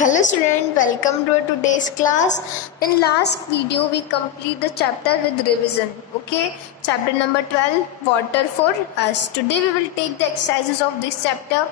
Hello student, welcome to today's class. In last video we complete the chapter with revision. Okay, chapter number 12, water for us. Today we will take the exercises of this chapter.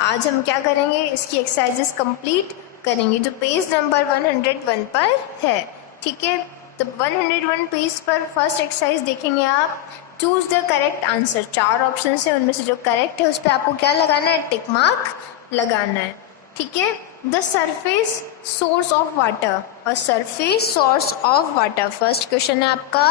आज हम क्या करेंगे, इसकी exercises complete करेंगे जो page number 101 पर है. ठीक है, तो 101 पेज पर फर्स्ट एक्सरसाइज देखेंगे आप. Choose the correct answer. 4 option है, उनमें से जो करेक्ट है उस पर आपको क्या लगाना है, टिक मार्क लगाना है. ठीक है. The surface source of water. A surface source of water. First question है आपका,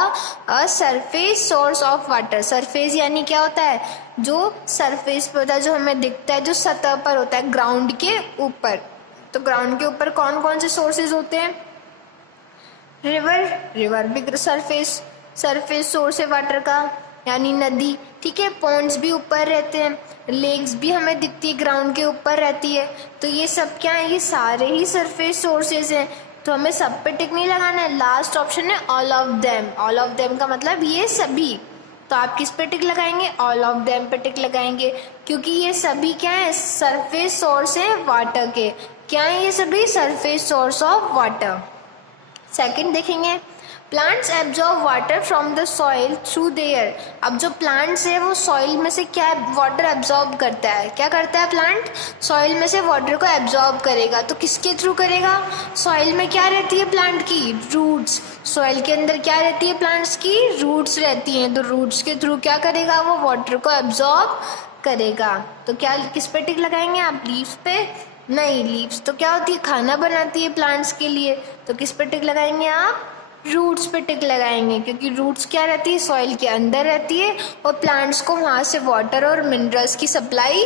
a surface source of water. Surface यानी क्या होता है, जो सरफेस पे होता है, जो हमें दिखता है, जो सतह पर होता है, ग्राउंड के ऊपर. तो ग्राउंड के ऊपर कौन कौन से सोर्सेज होते हैं. रिवर भी सरफेस सोर्स है वाटर का, यानी नदी. ठीक है. पॉन्ड्स भी ऊपर रहते हैं, लेक्स भी हमें दिखती है, ग्राउंड के ऊपर रहती है. तो ये सब क्या है, ये सारे ही सरफेस सोर्सेज हैं. तो हमें सब पे टिक नहीं लगाना है. लास्ट ऑप्शन है all of them. All of them का मतलब ये सभी. तो आप किस पे टिक लगाएंगे, ऑल ऑफ देम पे टिक लगाएंगे, क्योंकि ये सभी क्या है, सरफेस सोर्स है वाटर के. क्या है ये सभी, surface source of water. Second देखेंगे, plants absorb water from the soil through their. अब जो प्लांट्स है वो सॉइल में से क्या वाटर एब्जॉर्ब करता है. क्या करता है प्लांट, सॉइल में से वाटर को एब्जॉर्ब करेगा. तो किसके थ्रू करेगा, सॉइल में क्या रहती है प्लांट की, रूट्स. सॉइल के अंदर क्या रहती है, प्लांट्स की रूट्स रहती हैं. तो रूट्स के थ्रू क्या करेगा, वो वाटर को एब्जॉर्ब करेगा. तो क्या किस पे टिक लगाएंगे आप, लीव्स पे. नहीं, लीव्स तो क्या होती है, खाना बनाती है प्लांट्स के लिए. तो किस पे टिक लगाएंगे आप, रूट्स पे टिक लगाएंगे, क्योंकि रूट्स क्या रहती है, सॉइल के अंदर रहती है और प्लांट्स को वहाँ से वाटर और मिनरल्स की सप्लाई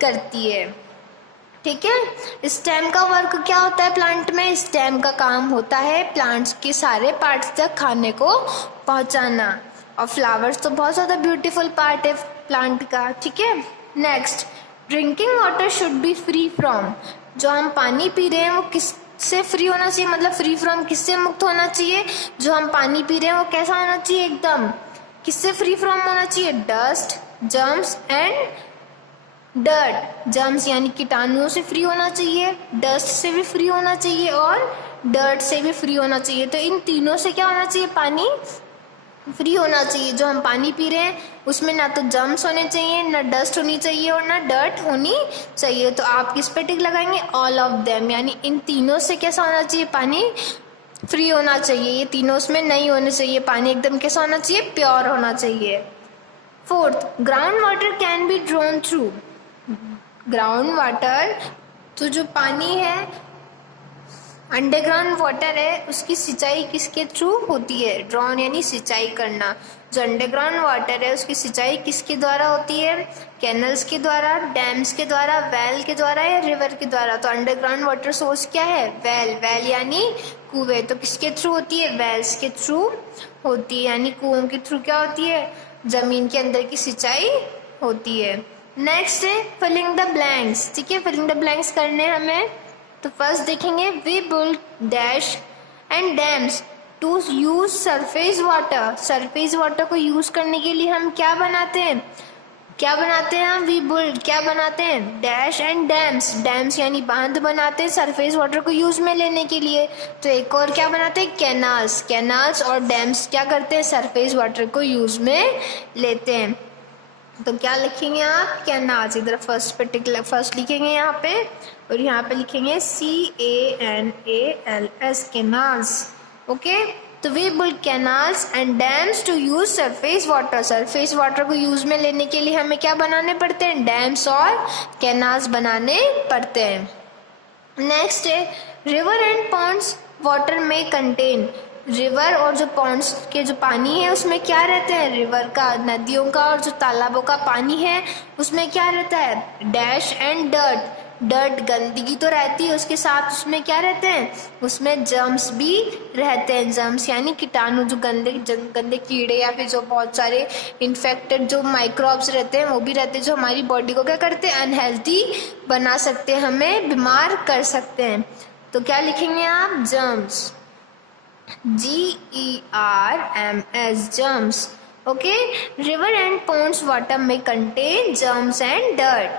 करती है. ठीक है. स्टेम का वर्क क्या होता है प्लांट में, स्टेम का काम होता है प्लांट्स के सारे पार्ट्स तक खाने को पहुँचाना. और फ्लावर्स तो बहुत ज़्यादा ब्यूटीफुल पार्ट है प्लांट का. ठीक है. Next, drinking water should be free from. जो हम पानी पी रहे हैं वो किस से फ्री होना चाहिए, मतलब फ्री फ्रॉम किससे मुक्त होना चाहिए. जो हम पानी पी रहे हैं वो कैसा होना चाहिए, एकदम किससे फ्री फ्रॉम होना चाहिए, dust, germs and dirt. Germs यानी कीटाणुओं से फ्री होना चाहिए, डस्ट से भी फ्री होना चाहिए और डर्ट से भी फ्री होना चाहिए. तो इन तीनों से क्या होना चाहिए, पानी फ्री होना चाहिए. जो हम पानी पी रहे हैं उसमें ना तो जर्म्स होने चाहिए, ना डस्ट होनी चाहिए और ना डर्ट होनी चाहिए. तो आप किस पे टिक लगाएंगे, ऑल ऑफ देम, यानी इन तीनों से कैसा होना चाहिए, पानी फ्री होना चाहिए. ये तीनों उसमें नहीं होने चाहिए. पानी एकदम कैसा होना चाहिए, प्योर होना चाहिए. Fourth, ground water can be drawn through. Ground water, तो जो पानी है, अंडरग्राउंड वाटर है, उसकी सिंचाई किसके थ्रू होती है, ड्रॉन यानी सिंचाई करना. जो अंडरग्राउंड वाटर है उसकी सिंचाई किसके द्वारा होती है, कैनल्स के द्वारा, डैम्स के द्वारा, वेल के द्वारा या रिवर के द्वारा. तो अंडरग्राउंड वाटर सोर्स क्या है, वेल. वेल यानी कुएं. तो किसके थ्रू होती है, वेल्स के थ्रू होती है, यानी कुओं के थ्रू क्या होती है, जमीन के अंदर की सिंचाई होती है. नेक्स्ट है फिलिंग द ब्लैंक्स. ठीक है, फिलिंग द ब्लैंक्स करने हमें. तो फर्स्ट देखेंगे, we build dash and dams to use surface water. Surface water को यूज करने के लिए हम क्या बनाते हैं, हम वी बिल्ड क्या बनाते हैं, डैश एंड डैम्स. डैम्स यानी बांध बनाते हैं सरफेस वाटर को यूज में लेने के लिए. तो एक और क्या बनाते हैं, कैनाल्स और डैम्स क्या करते हैं, सरफेस वाटर को यूज में लेते हैं. तो क्या लिखेंगे आप, कैनाल्स. इधर फर्स्ट पे टिक फर्स्ट लिखेंगे यहाँ पे, और यहाँ पे लिखेंगे CANALS, कैनाल्स. ओके. तो we build canals and dams to use surface water. Surface water को यूज में लेने के लिए हमें क्या बनाने पड़ते हैं, डैम्स और कैनाल्स बनाने पड़ते हैं. नेक्स्ट है, रिवर एंड पॉन्ड्स वाटर में कंटेन. रिवर और जो पॉन्ड्स के जो पानी है उसमें क्या रहता है, रिवर का, नदियों का और जो तालाबों का पानी है उसमें क्या रहता है, डैश एंड डर्ट. डर्ट गंदगी तो रहती है, उसके साथ उसमें क्या रहते हैं, उसमें जर्म्स भी रहते हैं. जर्म्स यानी कीटाणु, जो गंदे कीड़े या फिर जो बहुत सारे इन्फेक्टेड जो माइक्रोब्स रहते हैं वो भी रहते हैं, जो हमारी बॉडी को क्या करते हैं, अनहेल्थी बना सकते हैं, हमें बीमार कर सकते हैं. तो क्या लिखेंगे आप, germs, GERMS, germs. Okay, river and ponds water may contain germs and dirt.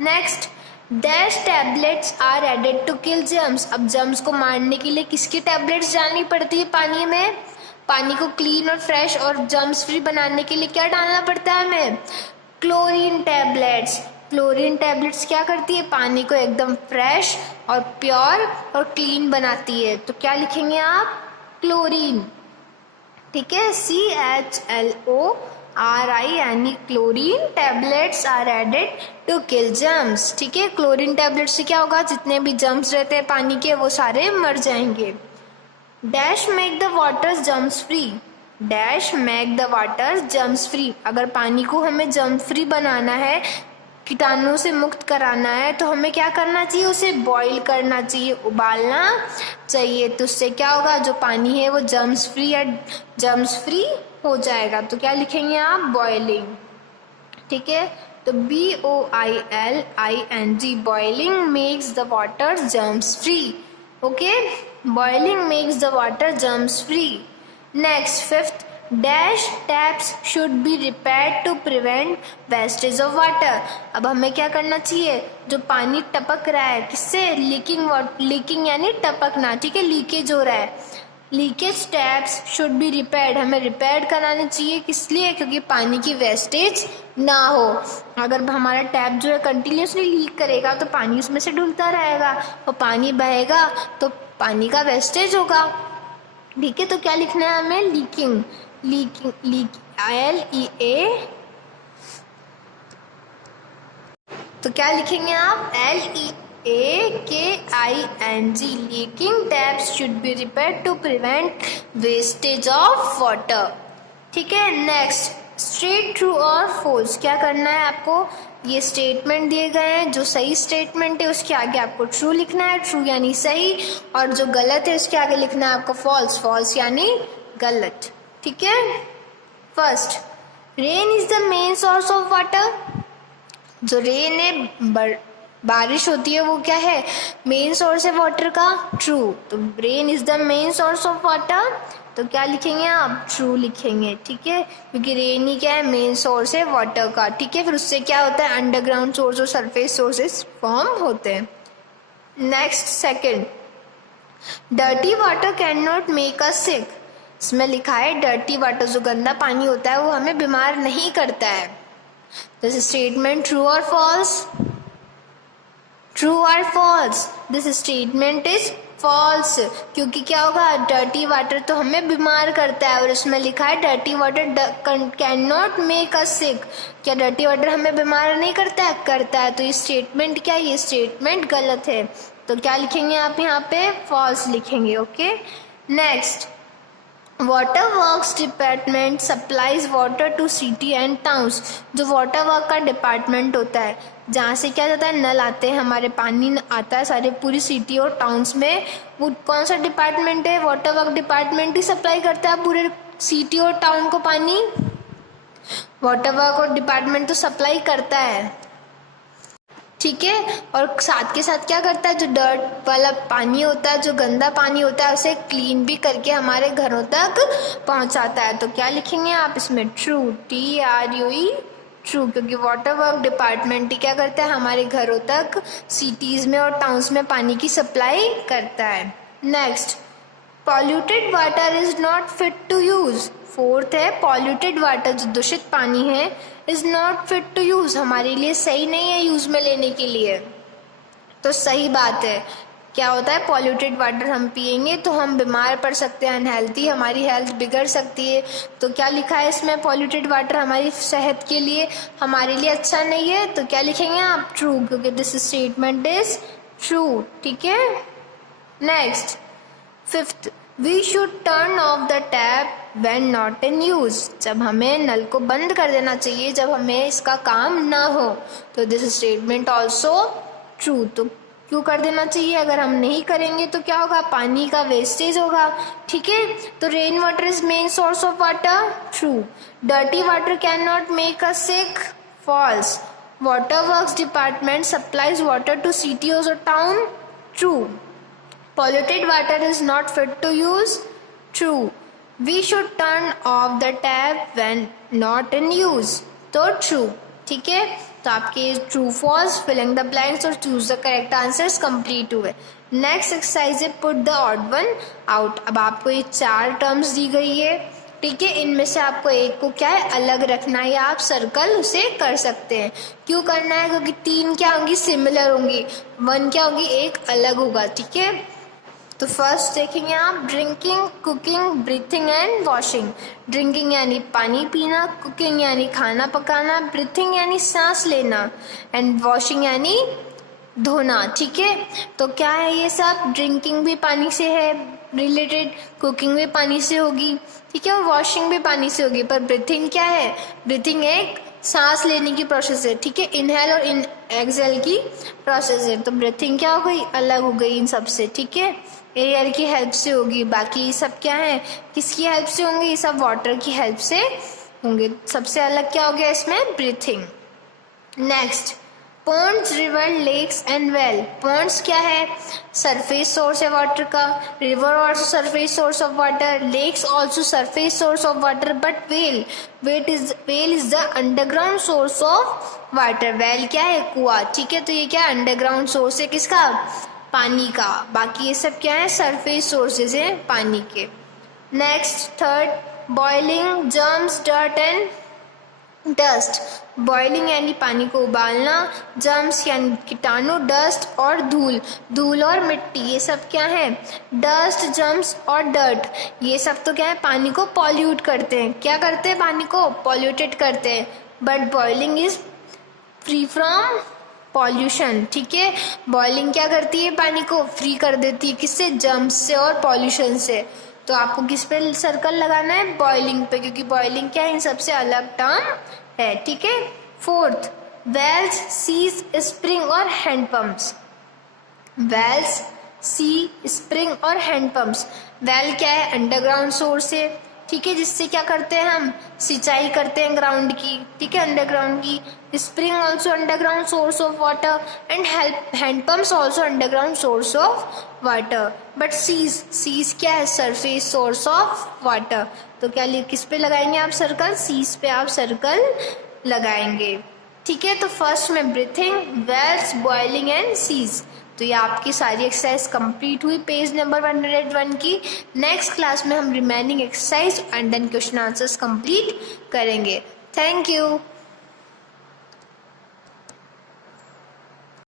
Next, dash tablets are added to kill germs. अब जर्म्स को मारने के लिए किसकी टैबलेट्स डालनी पड़ती है पानी में? पानी को क्लीन और फ्रेश और जर्म्स फ्री बनाने के लिए क्या डालना पड़ता है हमें? Chlorine tablets. क्लोरीन टैबलेट्स क्या करती है? पानी को एकदम फ्रेश और प्योर और क्लीन बनाती है। तो क्या लिखेंगे आप? क्लोरीन। ठीक है, CHLORI यानी chlorine tablets are added to kill germs. ठीक है, क्लोरीन टैबलेट से क्या होगा? जितने भी जर्म्स रहते हैं पानी के वो सारे मर जाएंगे। Dash make the water germs free. Dash make the water germs free. अगर पानी को हमें जर्म फ्री बनाना है, कीटाणुओं से मुक्त कराना है, तो हमें क्या करना चाहिए? उसे बॉईल करना चाहिए, उबालना चाहिए। तो उससे क्या होगा? जो पानी है वो जर्म्स फ्री या जर्म्स फ्री हो जाएगा। तो क्या लिखेंगे आप? बॉइलिंग। ठीक है, तो BOILING boiling makes the water germs free. Okay, boiling makes the water germs free. Next, fifth, dash taps should be repaired to prevent wastage of water. अब हमें क्या करना चाहिए? जो पानी टपक रहा है, किससे? लीकिंग यानी टपकना। ठीक है, लीकेज हो रहा है। Leakage taps should be repaired, हमें रिपेयर कराने चाहिए। किस लिए? क्योंकि पानी की वेस्टेज ना हो। अगर हमारा टैप जो है कंटिन्यूसली लीक करेगा तो पानी उसमें से ढुलता रहेगा और पानी बहेगा तो पानी का वेस्टेज होगा। ठीक है, तो क्या लिखना है हमें? लीकिंग। Leak LEA। तो क्या लिखेंगे आप? LEAKING leaking taps should be repaired to prevent wastage of water. ठीक है, नेक्स्ट, स्ट्रेट, ट्रू और फॉल्स। क्या करना है आपको? ये स्टेटमेंट दिए गए हैं, जो सही स्टेटमेंट है उसके आगे आपको ट्रू लिखना है, ट्रू यानी सही, और जो गलत है उसके आगे लिखना है आपको फॉल्स, फॉल्स यानी गलत। ठीक है, first, rain is the main source of water. जो रेन है, बारिश होती है, वो क्या है? मेन सोर्स है वाटर का। ट्रू, तो rain is the main source of water, तो क्या लिखेंगे आप? ट्रू लिखेंगे। ठीक है, क्योंकि रेन ही क्या है? मेन सोर्स है वाटर का। ठीक है, फिर उससे क्या होता है? अंडरग्राउंड सोर्स और सरफेस सोर्सेस फॉर्म होते हैं। Next, second, dirty water can not make us sick. इसमें लिखा है डर्टी वाटर, जो गंदा पानी होता है वो हमें बीमार नहीं करता है। दिस स्टेटमेंट ट्रू और फॉल्स? ट्रू और false? This statement is false, क्योंकि क्या होगा? डर्टी वाटर तो हमें बीमार करता है और इसमें लिखा है dirty water can not make us sick. क्या डर्टी वाटर हमें बीमार नहीं करता है? करता है। तो ये स्टेटमेंट क्या है? ये स्टेटमेंट गलत है। तो क्या लिखेंगे आप यहाँ पे? फॉल्स लिखेंगे। Okay, next, water works department supplies water to city and towns. जो वाटर वर्क का डिपार्टमेंट होता है, जहाँ से क्या जाता है? नल आते हैं, हमारे पानी आता है सारे पूरी सिटी और टाउन्स में। वो कौन सा डिपार्टमेंट है? वाटर वर्क डिपार्टमेंट ही सप्लाई करता है पूरे सिटी और टाउन को पानी। वाटर वर्क और डिपार्टमेंट तो सप्लाई करता है। ठीक है, और साथ के साथ क्या करता है? जो डर्ट वाला पानी होता है, जो गंदा पानी होता है, उसे क्लीन भी करके हमारे घरों तक पहुंचाता है। तो क्या लिखेंगे आप इसमें? ट्रू, TRUE, ट्रू, क्योंकि वाटर वर्क डिपार्टमेंट ही क्या करता है? हमारे घरों तक, सिटीज में और टाउन्स में पानी की सप्लाई करता है। Next, polluted water is not fit to use. Fourth है, पॉल्यूटेड वाटर, जो दूषित पानी है, is not fit to use, हमारे लिए सही नहीं है यूज में लेने के लिए। तो सही बात है। क्या होता है? पॉल्यूटेड वाटर हम पिएंगे तो हम बीमार पड़ सकते हैं, अनहेल्थी, हमारी हेल्थ बिगड़ सकती है। तो क्या लिखा है इसमें? पॉल्यूटेड वाटर हमारी सेहत के लिए, हमारे लिए अच्छा नहीं है। तो क्या लिखेंगे आप? ट्रू, क्योंकि दिस स्टेटमेंट इज ट्रू। ठीक है, next, fifth, we should turn off the tap when not in use. जब हमें नल को बंद कर देना चाहिए जब हमें इसका काम ना हो। तो दिस स्टेटमेंट ऑल्सो ट्रू। तो क्यों कर देना चाहिए? अगर हम नहीं करेंगे तो क्या होगा? पानी का वेस्टेज होगा। ठीक है, तो rain water is main source of water. True, dirty water can not make us sick. False, water works department supplies water to cities और town. True, polluted water is not fit to use. True, we should turn off the tap when not in use. तो true. ठीक है, तो आपके true false, filling the blanks और choose the correct answers complete हुए। Next exercise है put the odd one out. अब आपको ये 4 टर्म्स दी गई है, ठीक है, इनमें से आपको एक को क्या है अलग रखना है या आप सर्कल उसे कर सकते हैं। क्यों करना है? क्योंकि 3 क्या होंगी सिमिलर होंगी, 1 क्या होगी एक अलग होगा, ठीक है। तो फर्स्ट देखेंगे आप drinking, cooking, breathing and washing. Drinking यानी पानी पीना, कुकिंग यानी खाना पकाना, ब्रीथिंग यानी सांस लेना एंड वॉशिंग यानी धोना, ठीक है। तो क्या है ये सब? ड्रिंकिंग भी पानी से है रिलेटेड, कुकिंग भी पानी से होगी, ठीक है, और वॉशिंग भी पानी से होगी। पर ब्रीथिंग क्या है? ब्रीथिंग एक सांस लेने की प्रोसेस है, ठीक है, इनहेल और एक्सहेल की प्रोसेस है। तो ब्रीथिंग क्या हो गई? अलग हो गई इन सब से, ठीक है, एयर की हेल्प से होगी। बाकी ये सब क्या है किसकी हेल्प से होंगे? ये सब वाटर की हेल्प से होंगे। सबसे अलग क्या हो गया इसमें? Breathing. Next ponds, river, lakes and well. Ponds क्या है? सरफेस सोर्स है वाटर का। River also surface source of water, lakes also surface source of water, but well is the underground source of water. Well क्या है? कुआं, ठीक है। तो ये क्या अंडरग्राउंड सोर्स है किसका? पानी का। बाकी ये सब क्या है? सरफेस सोर्सेज है पानी के। Next third boiling, germs, dirt and dust. Boiling यानी पानी को उबालना, जर्म्स यानी कीटाणु, डस्ट और धूल और मिट्टी, ये सब क्या है? डस्ट, जर्म्स और डर्ट, ये सब तो क्या है पानी को पॉल्यूट करते हैं। क्या करते हैं? पानी को पॉल्यूटेड करते हैं। But boiling is free from pollution, ठीक है। बॉइलिंग क्या करती है? पानी को फ्री कर देती है, किससे? जर्म्स से और पॉल्यूशन से। तो आपको किस पे सर्कल लगाना है? बॉइलिंग पे, क्योंकि बॉइलिंग क्या है इन सबसे अलग टर्म है, ठीक है। फोर्थ वेल्स, सीज, स्प्रिंग और हैंडपंप्स। वेल्स, सी, स्प्रिंग और हैंडपंप्स। वेल क्या है? अंडरग्राउंड सोर्स है, ठीक है, जिससे क्या करते हैं हम? सिंचाई करते हैं ग्राउंड की, ठीक है, अंडरग्राउंड की। Spring also underground source of water and handpumps also underground source of water. But seas क्या है? Surface source of water. तो क्या किस पे लगाएंगे आप सर्कल? सीज पे आप सर्कल लगाएंगे, ठीक है। तो फर्स्ट में breathing, wells, boiling and seas. तो ये आपकी सारी एक्सरसाइज कंप्लीट हुई पेज नंबर 101 की। नेक्स्ट क्लास में हम remaining exercise and then question answers complete करेंगे। Thank you.